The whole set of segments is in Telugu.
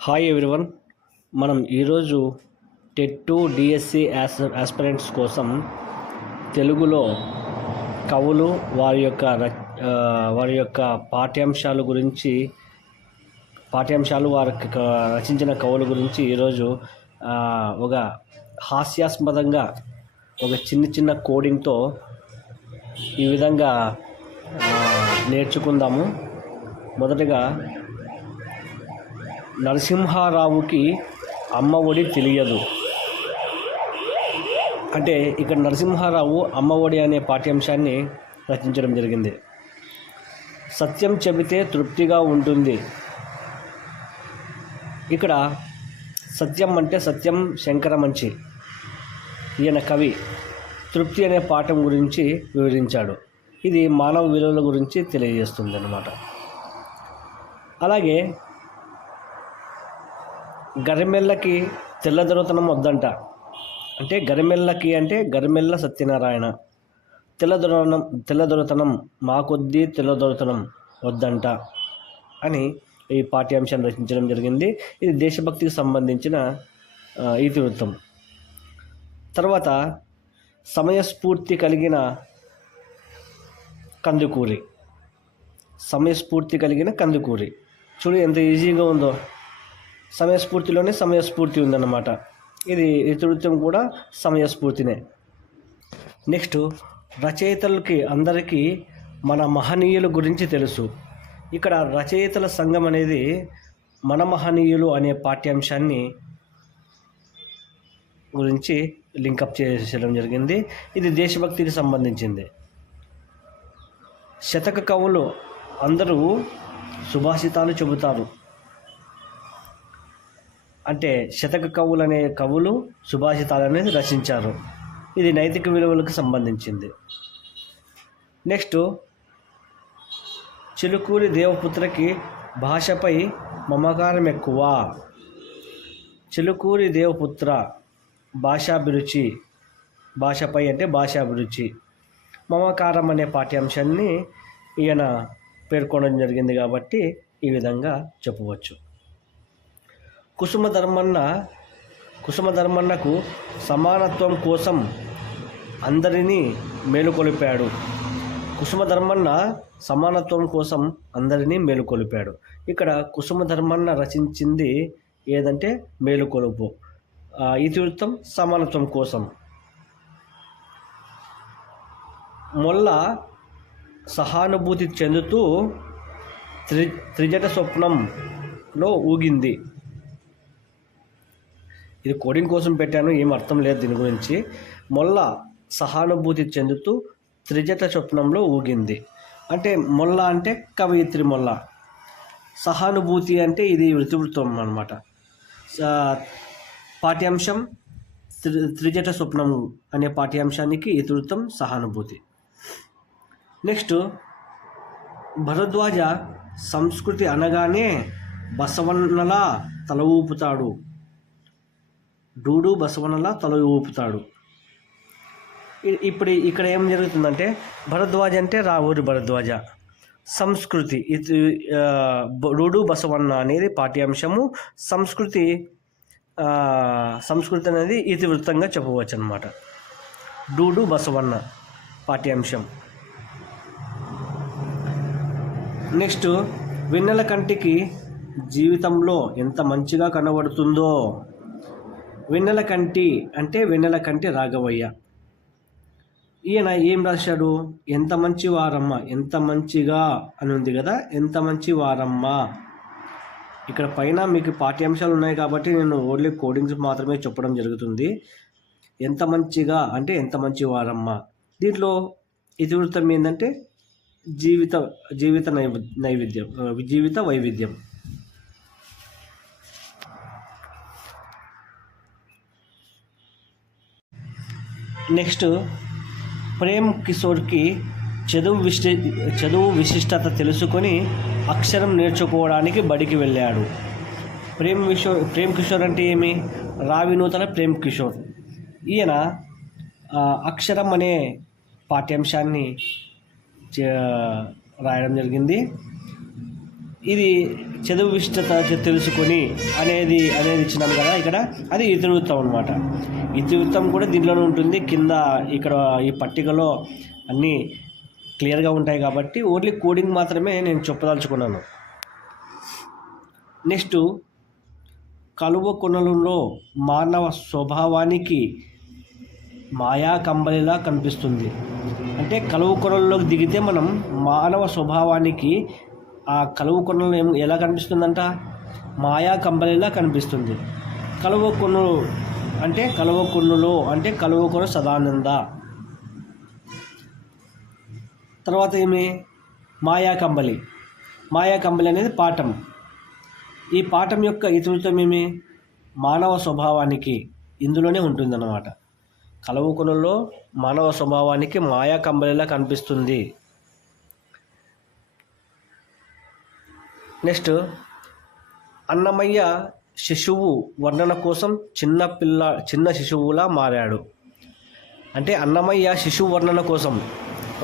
హాయ్ ఎవ్రీవన్ మనం ఈరోజు TET to DSC as aspirants కోసం తెలుగులో కవులు వారి యొక్క వారి యొక్క పాఠ్యాంశాలు గురించి పాఠ్యాంశాలు వారి రచించిన కవుల గురించి ఈరోజు ఒక హాస్యాస్పదంగా ఒక చిన్న చిన్న కోడింగ్తో ఈ విధంగా నేర్చుకుందాము. మొదటగా నరసింహారావుకి అమ్మ ఒడి తెలియదు. అంటే ఇక్కడ నరసింహారావు అమ్మ ఒడి అనే పాఠ్యాంశాన్ని రచించడం జరిగింది. సత్యం చెబితే తృప్తిగా ఉంటుంది. ఇక్కడ సత్యం అంటే సత్యం శంకరమంచి ఈయన కవి తృప్తి అనే పాఠం గురించి వివరించాడు. ఇది మానవ విలువల గురించి తెలియజేస్తుంది అన్నమాట అలాగే గరిమెల్లకి తెల్లదొరతనం వద్దంట. అంటే గరిమెల్లకి అంటే గరిమెల్ల సత్యనారాయణ. తెల్లదొరతనం తెల్లదొరతనం మా కొద్దీ తెల్లదొరతనం వద్దంట అని ఈ పాఠ్యాంశాన్ని రచించడం జరిగింది. ఇది దేశభక్తికి సంబంధించిన ఇతివృత్తం తర్వాత సమయస్ఫూర్తి కలిగిన కందుకూరి. సమయస్ఫూర్తి కలిగిన కందుకూరి. చూడు ఎంత ఈజీగా ఉందో. సమయస్ఫూర్తిలోనే సమయస్ఫూర్తి ఉందన్నమాట. ఇది ఇతివృత్తం కూడా సమయస్ఫూర్తినే. నెక్స్ట్ రచయితలకి అందరికీ మన మహనీయుల గురించి తెలుసు. ఇక్కడ రచయితల సంఘం అనేది మన మహనీయులు అనే పాఠ్యాంశాన్ని గురించి లింకప్ చేసడం జరిగింది. ఇది దేశభక్తికి సంబంధించింది. శతక కవులు అందరూ సుభాషితాలు చెబుతారు. అంటే శతక కవులు అనే కవులు సుభాషితాలు అనేది రచించారు. ఇది నైతిక విలువలకు సంబంధించింది. నెక్స్ట్ చిలుకూరి దేవపుత్రకి భాషపై మమకారం ఎక్కువ. చిలుకూరి దేవపుత్ర భాషాభిరుచి భాషపై అంటే భాషాభిరుచి. మమకారం అనే పాఠ్యాంశాన్ని ఈయన పేర్కొనడం జరిగింది కాబట్టి ఈ విధంగా చెప్పవచ్చు. కుసుమ కుసుమధర్మన్నకు కుసుమ ధర్మన్నకు సమానత్వం కోసం అందరినీ మేలుకొలిపాడు. కుసుమ ధర్మన్న సమానత్వం కోసం అందరినీ మేలుకొలిపాడు. ఇక్కడ కుసుమధర్మన్న రచించింది ఏదంటే మేలుకొలుపు. ఇతివృత్తం సమానత్వం కోసం. మొల్ల సహానుభూతి చెందుతూ త్రి త్రిజట స్వప్నంలో ఊగింది. ఇది కోడింగ్ కోసం పెట్టాను ఏం అర్థం లేదు దీని గురించి. మొల్ల సహానుభూతి చెందుతూ త్రిజట స్వప్నంలో ఊగింది. అంటే మొల్ల అంటే కవయిత్రి మొల్ల. సహానుభూతి అంటే ఇది వృత్తివృత్తం అనమాట పాఠ్యాంశం త్రి త్రిజట స్వప్నం అనే పాఠ్యాంశానికి ఇతివృత్తం సహానుభూతి. నెక్స్ట్ భరద్వాజ సంస్కృతి అనగానే బసవన్నలా తల ఊపుతాడు. డూడు బసవనలా తల ఊపుతాడు. ఇప్పుడు ఇక్కడ ఏం జరుగుతుందంటే భరద్వాజ అంటే రావూరి భరద్వాజ. సంస్కృతి ఇది డూడు బసవన్న అనేది పాఠ్యాంశము. సంస్కృతి సంస్కృతి అనేది ఇతివృత్తంగా చెప్పవచ్చు అనమాట డూడు బసవన్న పాఠ్యాంశం. నెక్స్ట్ వెన్నెల కంటికి జీవితంలో ఎంత మంచిగా కనబడుతుందో. వెన్నెల కంటి అంటే వెన్నెల కంటి రాఘవయ్య. ఈయన ఏం రాశాడు? ఎంత మంచి వారమ్మ ఎంత మంచిగా అని ఉంది కదా? ఎంత మంచి వారమ్మ ఇక్కడ పైన మీకు పాఠ్యాంశాలు ఉన్నాయి కాబట్టి నేను ఓన్లీ కోడింగ్స్ మాత్రమే చెప్పడం జరుగుతుంది. ఎంత మంచిగా అంటే ఎంత మంచి వారమ్మ దీంట్లో ఇతివృత్తం ఏంటంటే జీవిత జీవిత నైవ నైవేద్యం జీవిత వైవిధ్యం. నెక్స్ట్ ప్రేమ్ కిషోర్కి చదువు విశి చదువు విశిష్టత తెలుసుకొని అక్షరం నేర్చుకోవడానికి బడికి వెళ్ళాడు. ప్రేమ్ కిషోర్ ప్రేమ్ కిషోర్ అంటే ఏమి? రావి నూతన ప్రేమ్ కిషోర్. ఈయన అక్షరం అనే పాఠ్యాంశాన్ని రాయడం జరిగింది. ఇది చదువు విశిష్టత తెలుసుకొని అనేది అనేది ఇచ్చినాం కదా ఇక్కడ. అది ఇతివృత్తం అనమాట ఇతివృత్తం కూడా దీంట్లోనే ఉంటుంది. కింద ఇక్కడ ఈ పట్టికలో అన్నీ క్లియర్గా ఉంటాయి కాబట్టి ఓన్లీ కోడింగ్ మాత్రమే నేను చెప్పదలుచుకున్నాను. నెక్స్ట్ కలువ కొనలలో మానవ స్వభావానికి మాయా కంబలిలా కనిపిస్తుంది. అంటే కలువ కొనల్లోకి దిగితే మనం మానవ స్వభావానికి ఆ కలువ కొనలు ఎలా కనిపిస్తుందంట? మాయా కంబలిలా కనిపిస్తుంది. కలువ కొనులు అంటే కలువ కొన్నులో అంటే కలువ కొన సదానంద. తర్వాత ఏమి? మాయా కంబలి. మాయా కంబలి అనేది పాఠం. ఈ పాఠం యొక్క ఇతివృత్తం ఏమి? మానవ స్వభావానికి ఇందులోనే ఉంటుందన్నమాట. కలవుకొనలో మానవ స్వభావానికి మాయా కంబలిలా కనిపిస్తుంది. నెక్స్ట్ అన్నమయ్య శిశువు వర్ణన కోసం చిన్న పిల్ల చిన్న శిశువులా మారాడు. అంటే అన్నమయ్య శిశువు వర్ణన కోసం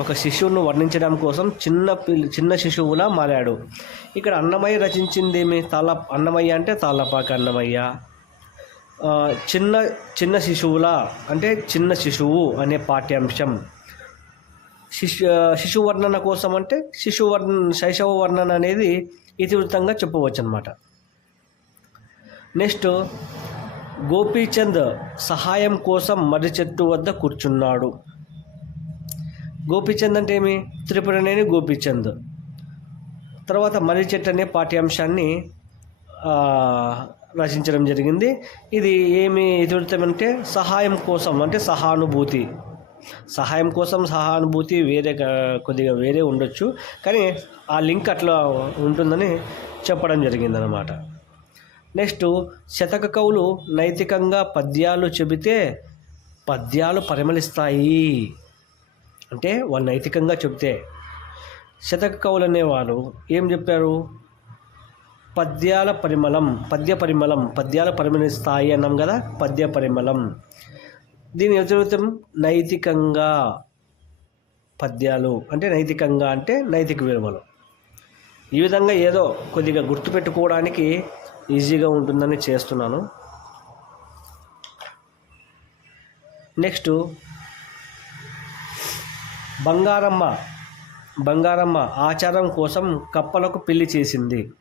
ఒక శిశువును వర్ణించడం కోసం చిన్న పిల్ చిన్న శిశువులా మారాడు. ఇక్కడ అన్నమయ్య రచించింది ఏమి తాళ అన్నమయ్య అంటే తాళపాక అన్నమయ్య. చిన్న చిన్న శిశువులా అంటే చిన్న శిశువు అనే పాఠ్యాంశం. శిశు శిశువర్ణన కోసం అంటే శిశువర్ణ శైశవ వర్ణన అనేది ఇతివృత్తంగా చెప్పవచ్చు అనమాట నెక్స్ట్ గోపీచంద్ సహాయం కోసం మర్రి చెట్టు వద్ద కూర్చున్నాడు. గోపీచంద్ అంటే ఏమి? త్రిపురనేని గోపీచంద్. తర్వాత మర్రి చెట్టు అనే పాఠ్యాంశాన్ని రచించడం జరిగింది. ఇది ఏమి ఇతివృత్తం అంటే సహాయం కోసం అంటే సహానుభూతి. సహాయం కోసం సహానుభూతి వేరే కొద్దిగా వేరే ఉండొచ్చు. కానీ ఆ లింక్ అట్లా ఉంటుందని చెప్పడం జరిగిందనమాట నెక్స్ట్ శతక కవులు నైతికంగా పద్యాలు చెబితే పద్యాలు పరిమళిస్తాయి. అంటే వాళ్ళు నైతికంగా చెబితే. శతక కవులు అనేవారు ఏం చెప్పారు? పద్యాల పరిమళం పద్య పరిమళం పద్యాలు పరిమళిస్తాయి అన్నాం కదా పద్య పరిమళం. దీని వ్యతిరేకం నైతికంగా పద్యాలు. అంటే నైతికంగా అంటే నైతిక విలువలు. ఈ విధంగా ఏదో కొద్దిగా గుర్తుపెట్టుకోవడానికి ఈజీగా ఉంటుందని చేస్తున్నాను. నెక్స్ట్ బంగారమ్మ. బంగారమ్మ ఆచారం కోసం కప్పలకు పెళ్ళి చేసింది.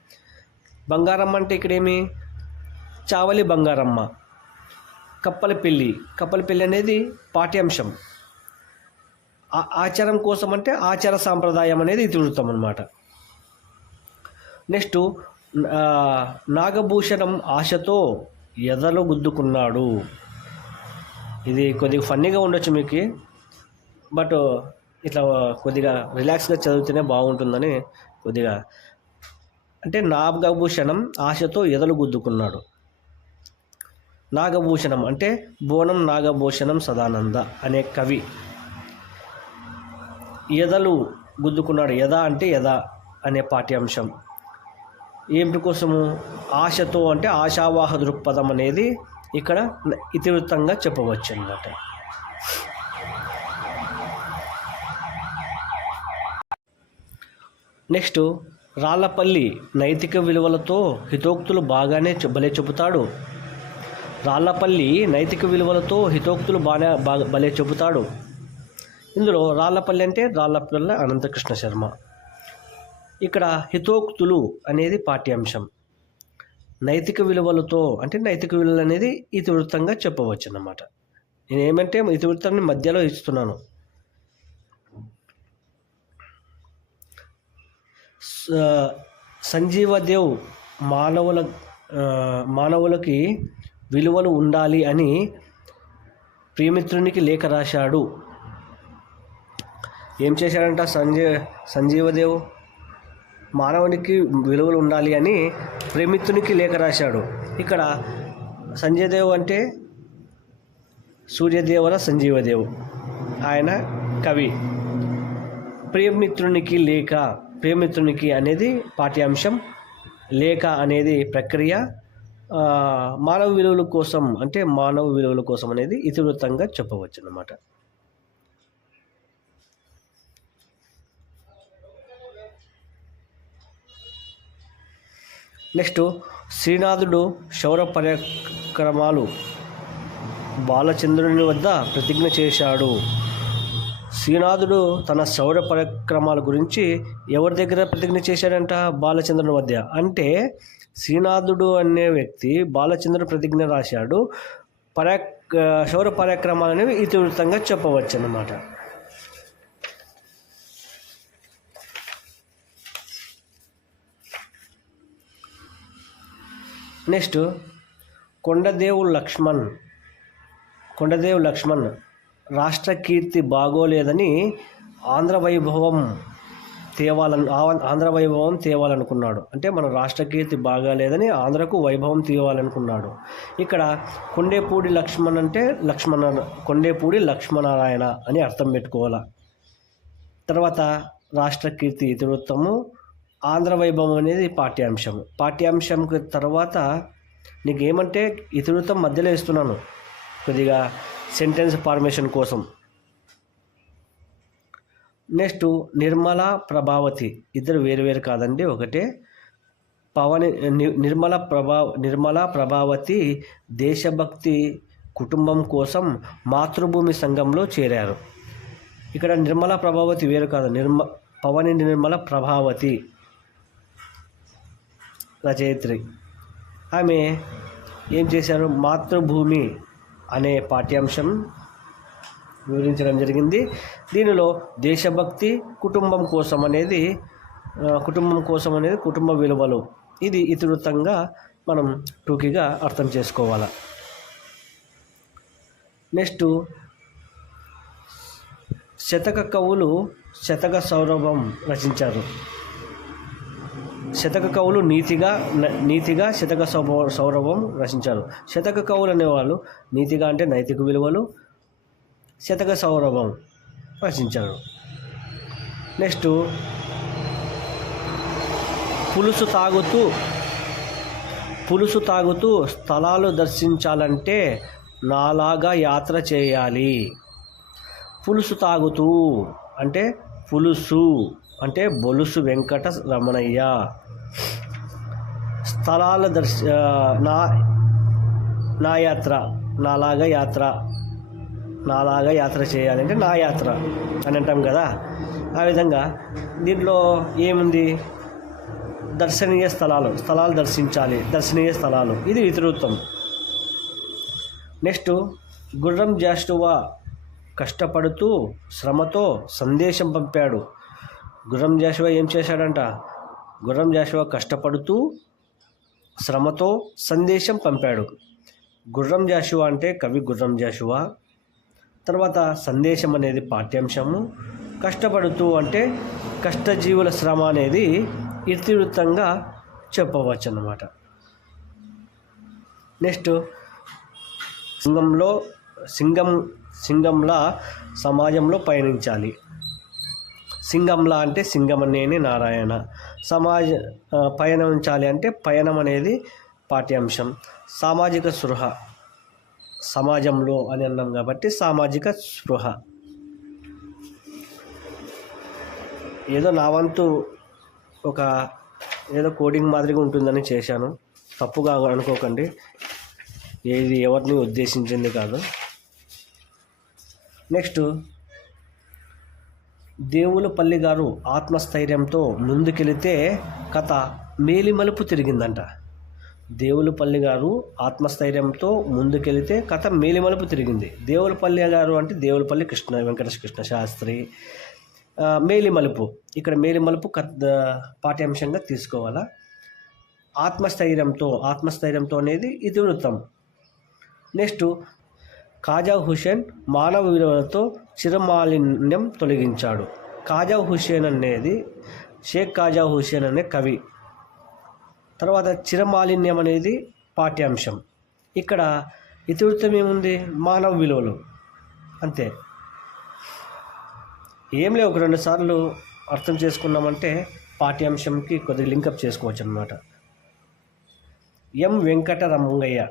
బంగారమ్మ అంటే ఇక్కడేమి? చావలి బంగారమ్మ. కప్పల పెళ్ళి కప్పల పెళ్ళి అనేది పాఠ్యాంశం. ఆచారం కోసం అంటే ఆచార సాంప్రదాయం అనేది ఇతివృత్తం అనమాట నెక్స్ట్ నాగభూషణం ఆశతో ఎదలు గుద్దుకున్నాడు. ఇది కొద్దిగా ఫన్నీగా ఉండొచ్చు మీకు. బట్ ఇట్లా కొద్దిగా రిలాక్స్గా చదివితేనే బాగుంటుందని కొద్దిగా. అంటే నాగభూషణం ఆశతో ఎదలు గుద్దుకున్నాడు. నాగభూషణం అంటే బోనం నాగభూషణం సదానంద అనే కవి. ఎదలు గుద్దుకున్నాడు. యద అంటే యద అనే పాఠ్యాంశం. ఏమిటి కోసము? ఆశతో అంటే ఆశావాహ దృక్పథం అనేది ఇక్కడ ఇతివృత్తంగా చెప్పవచ్చు అన్నమాట నెక్స్ట్ రాళ్ళపల్లి నైతిక విలువలతో హితోక్తులు బాగానే చెబలే చెబుతాడు. రాళ్ళపల్లి నైతిక విలువలతో హితోక్తులు బాగా భలే చెబుతాడు. ఇందులో రాళ్ళపల్లి అంటే రాళ్ళపల్లి అనంతకృష్ణ శర్మ. ఇక్కడ హితోక్తులు అనేది పాఠ్యాంశం. నైతిక విలువలతో అంటే నైతిక విలువలు అనేది ఇతివృత్తంగా చెప్పవచ్చు అన్నమాట నేను ఏమంటే ఇతివృత్తాన్ని మధ్యలో ఇస్తున్నాను. సంజీవదేవ్ మానవుల మానవులకి విలువలు ఉండాలి అని ప్రియమిత్రునికి లేఖ రాశాడు. ఏం చేశాడంట? సంజయ్ సంజీవదేవ్ మానవునికి విలువలు ఉండాలి అని ప్రేమిత్రునికి లేఖ రాశాడు. ఇక్కడ సంజయదేవ్ అంటే సూర్యదేవర సంజీవదేవ్. ఆయన కవి. ప్రియమిత్రునికి లేఖ ప్రియమిత్రునికి అనేది పాఠ్యాంశం. లేఖ అనేది ప్రక్రియ. మానవ విలువల కోసం అంటే మానవ విలువల కోసం అనేది ఇతివృత్తంగా చెప్పవచ్చు అన్నమాట నెక్స్ట్ శ్రీనాథుడు శౌర పర్యక్రమాలు బాలచంద్రుని వద్ద ప్రతిజ్ఞ చేశాడు. శ్రీనాథుడు తన శౌర పరిక్రమాల గురించి ఎవరి దగ్గర ప్రతిజ్ఞ చేశాడంట బాలచంద్రుని వద్ద? అంటే శ్రీనాథుడు అనే వ్యక్తి బాలచంద్రుడు ప్రతిజ్ఞ రాశాడు. పరా శౌర పరాక్రమాలు అనేవి ఇతివృత్తంగా చెప్పవచ్చు అన్నమాట నెక్స్ట్ కొండదేవు లక్ష్మణ్ కొండదేవు లక్ష్మణ్ రాష్ట్ర కీర్తి బాగోలేదని ఆంధ్ర వైభవం తేవాలను ఆంధ్ర వైభవం తేవాలనుకున్నాడు. అంటే మన రాష్ట్ర కీర్తి బాగాలేదని ఆంధ్రకు వైభవం తేవాలనుకున్నాడు. ఇక్కడ కొండేపూడి లక్ష్మణ్ అంటే లక్ష్మణ కొండేపూడి లక్ష్మణారాయణ అని అర్థం పెట్టుకోవాలా. తర్వాత రాష్ట్ర కీర్తి ఇతివృత్తము ఆంధ్ర వైభవం అనేది పాఠ్యాంశం పాఠ్యాంశం తర్వాత నీకు ఏమంటే ఇతివృత్తం మధ్యలో ఇస్తున్నాను కొద్దిగా సెంటెన్స్ ఫార్మేషన్ కోసం. నెక్స్ట్ నిర్మల ప్రభావతి. ఇద్దరు వేరు వేరు కాదండి ఒకటే. పవని నిర్మల ప్రభా నిర్మల ప్రభావతి దేశభక్తి కుటుంబం కోసం మాతృభూమి సంఘంలో చేరారు. ఇక్కడ నిర్మల ప్రభావతి వేరు కాదు నిర్మ పవని నిర్మల ప్రభావతి. రచయిత్రి. ఆమె ఏం చేశారు? మాతృభూమి అనే పాఠ్యాంశం వివరించడం జరిగింది. దీనిలో దేశభక్తి కుటుంబం కోసం అనేది కుటుంబం కోసం అనేది కుటుంబ విలువలు. ఇది ఇతివృత్తంగా మనం టూకీగా అర్థం చేసుకోవాలి. నెక్స్ట్ శతక కవులు శతక సౌరభం రచించారు. శతక కవులు నీతిగా నీతిగా శతక సౌర సౌరభం రచించారు. శతక కవులు అనేవాళ్ళు నీతిగా అంటే నైతిక విలువలు శతక సౌరభం రచించారు నెక్స్ట్ పులుసు తాగుతూ పులుసు తాగుతూ స్థలాలు దర్శించాలంటే నాలాగా యాత్ర చేయాలి. పులుసు తాగుతూ అంటే పులుసు అంటే బొలుసు వెంకట రమణయ్య. స్థలాల దర్శ నా నా యాత్ర నాలాగా యాత్ర. నాలాగా యాత్ర చేయాలంటే నా యాత్ర అని అంటాం కదా. ఆ విధంగా దీంట్లో ఏముంది? దర్శనీయ స్థలాలు స్థలాలు దర్శించాలి దర్శనీయ స్థలాలు. ఇది ఇతివృత్తం నెక్స్ట్ గుర్రం జాస్టువా కష్టపడుతూ శ్రమతో సందేశం పంపాడు. గుర్రం జాషువా ఏం చేశాడంట? గుర్రం జాషువా కష్టపడుతూ శ్రమతో సందేశం పంపాడు. గుర్రం జాషువా అంటే కవి గుర్రం జాషువా తర్వాత సందేశం అనేది పాఠ్యాంశము. కష్టపడుతూ అంటే కష్టజీవుల శ్రమ అనేది ఇతివృత్తంగా చెప్పవచ్చు అన్నమాట నెక్స్ట్ సింగంలో సింగం సింగంలా సమాజంలో పయనించాలి. సింగంలా అంటే సింగం సింగమనేని నారాయణ. సమాజ పయనించాలి అంటే పయనం అనేది పాఠ్యాంశం. సామాజిక సృహ. సమాజంలో అని అన్నాం కాబట్టి సామాజిక స్పృహ. ఏదో నా వంతు ఒక ఏదో కోడింగ్ మాదిరిగా ఉంటుందని చేశాను. తప్పుగా అనుకోకండి. ఏది ఎవరిని ఉద్దేశించింది కాదు. నెక్స్ట్ దేవులపల్లి గారు ఆత్మస్థైర్యంతో ముందుకెళితే కథ మేలిమలుపు తిరిగిందంట. దేవులపల్లి గారు ఆత్మస్థైర్యంతో ముందుకెళితే కథ మేలిమలుపు తిరిగింది. దేవులపల్లి గారు అంటే దేవులపల్లి కృష్ణ వెంకటేశ్వర కృష్ణ శాస్త్రి. మేలిమలుపు. ఇక్కడ మేలిమలుపు కథ పాఠ్యాంశంగా తీసుకోవాలా? ఆత్మస్థైర్యంతో ఆత్మస్థైర్యంతో అనేది ఇతివృత్తం నెక్స్ట్ ఖాజా హుసేన్ మానవ విలువలతో చిరమాలిన్యం తొలగించాడు. ఖాజా హుసేన్ అనేది షేక్ కాజా హుసేన్ అనే కవి. తర్వాత చిరమాలిన్యం అనేది పాఠ్యాంశం. ఇక్కడ ఇతివృత్తం ఏముంది? మానవ విలువలు. అంతే. ఏం లేవు ఒక రెండు సార్లు అర్థం చేసుకున్నామంటే పాఠ్యాంశంకి కొద్దిగా లింకప్ చేసుకోవచ్చు అనమాట ఎం వెంకట రంగయ్య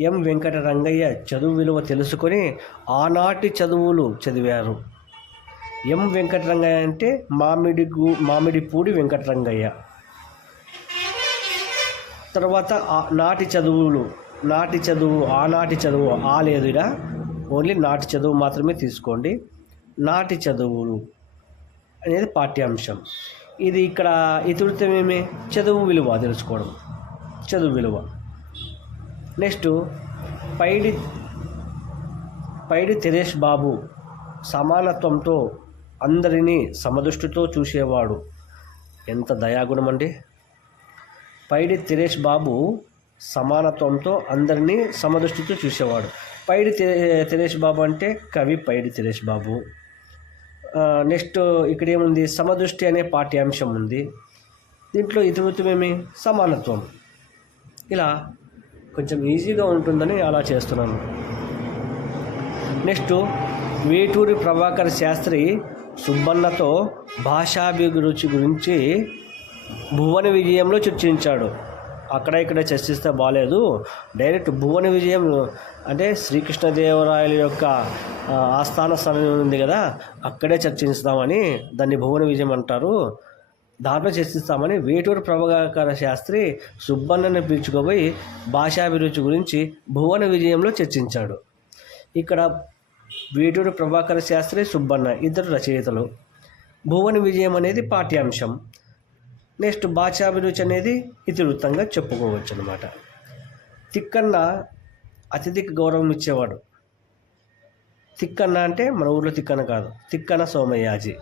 ఎం వెంకట రంగయ్య చదువు విలువ తెలుసుకొని ఆనాటి చదువులు చదివారు. ఎం వెంకటరంగయ్య అంటే మామిడి గు మామిడిపూడి వెంకటరంగయ్య. తర్వాత ఆ- నాటి చదువులు నాటి చదువు ఆనాటి చదువు ఆ లేదు ఇలా. ఓన్లీ నాటి చదువు మాత్రమే తీసుకోండి. నాటి చదువులు అనేది పాఠ్యాంశం. ఇది ఇక్కడ ఇతరుత్వం ఏమి? చదువు విలువ తెలుసుకోవడం. చదువు విలువ. నెక్స్ట్ పైడి పైడి తెరేష్ బాబు సమానత్వంతో అందరినీ సమదృష్టితో చూసేవాడు. ఎంత దయాగుణం అండి. పైడి తిరేష్ బాబు సమానత్వంతో అందరినీ సమదృష్టితో చూసేవాడు. పైడి తిరేష్ బాబు అంటే కవి పైడి తిరేష్ బాబు. నెక్స్ట్ ఇక్కడ ఏముంది? సమదృష్టి అనే పాఠ్యాంశం ఉంది. దీంట్లో ఇతరుత్వమేమి సమానత్వం. ఇలా కొంచెం ఈజీగా ఉంటుందని అలా చేస్తున్నాను. నెక్స్ట్ వేటూరి ప్రభాకర్ శాస్త్రి సుబ్బన్నతో భాషాభిరుచి గురించి భువన విజయంలో చర్చించాడు. అక్కడ ఇక్కడ చర్చిస్తే బాగాలేదు డైరెక్ట్ భువన విజయం అంటే శ్రీకృష్ణదేవరాయల యొక్క ఆస్థాన స్థలం ఉంది కదా అక్కడే చర్చిస్తామని దాన్ని భువన విజయం అంటారు. దాంట్లో చర్చిస్తామని వేటూరు ప్రభాకర శాస్త్రి సుబ్బన్నని పిలుచుకుపోయి భాషాభిరుచి గురించి భువన విజయంలో చర్చించాడు. ఇక్కడ వేటూరు ప్రభాకర శాస్త్రి సుబ్బన్న ఇద్దరు రచయితలు. భువన విజయం అనేది పాఠ్యాంశం. నెక్స్ట్ భాషాభిరుచి అనేది ఇతివృత్తంగా చెప్పుకోవచ్చు అనమాట తిక్కన్న అతిథికి గౌరవం ఇచ్చేవాడు. తిక్కన్న అంటే మన ఊర్లో తిక్కన కాదు తిక్కన సోమయాజీ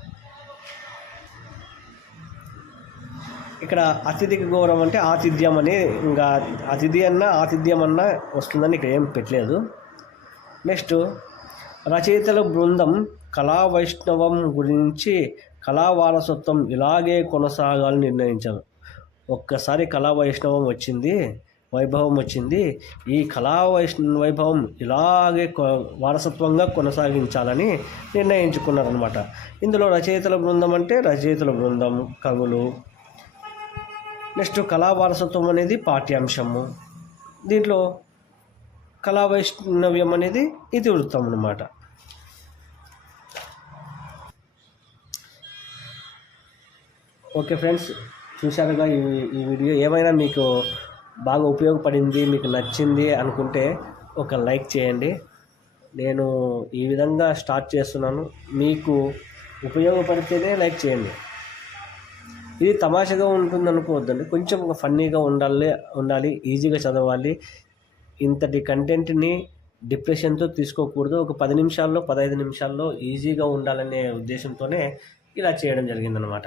ఇక్కడ అతిథికి గౌరవం అంటే ఆతిథ్యం అని ఇంకా అతిథి అన్న ఆతిథ్యం అన్న వస్తుందని ఇక్కడ ఏం పెట్టలేదు. నెక్స్ట్ రచయితల బృందం కళా వైష్ణవం గురించి కళా వారసత్వం ఇలాగే కొనసాగాలని నిర్ణయించారు. ఒక్కసారి కళా వైష్ణవం వచ్చింది వైభవం వచ్చింది. ఈ కళా వైష్ణ వైభవం ఇలాగే కొ- వారసత్వంగా కొనసాగించాలని నిర్ణయించుకున్నారనమాట ఇందులో రచయితల బృందం అంటే రచయితల బృందం కవులు. నెక్స్ట్ కళా వారసత్వం అనేది పాఠ్యాంశము. దీంట్లో కళా వైష్ణవ్యం అనేది ఇతివృత్తం అనమాట ఓకే ఫ్రెండ్స్ చూశారుగా ఈ ఈ వీడియో. ఏమైనా మీకు బాగా ఉపయోగపడింది మీకు నచ్చింది అనుకుంటే ఒక లైక్ చేయండి. నేను ఈ విధంగా స్టార్ట్ చేస్తున్నాను. మీకు ఉపయోగపడితేనే లైక్ చేయండి. ఇది తమాషగా ఉంటుంది అనుకోవద్దండి. కొంచెం ఫన్నీగా ఉండాలి ఉండాలి ఈజీగా చదవాలి. ఇంతటి కంటెంట్ని డిప్రెషన్తో తీసుకోకూడదు. ఒక పది నిమిషాల్లో పదహైదు నిమిషాల్లో ఈజీగా ఉండాలనే ఉద్దేశంతోనే ఇలా చేయడం జరిగిందనమాట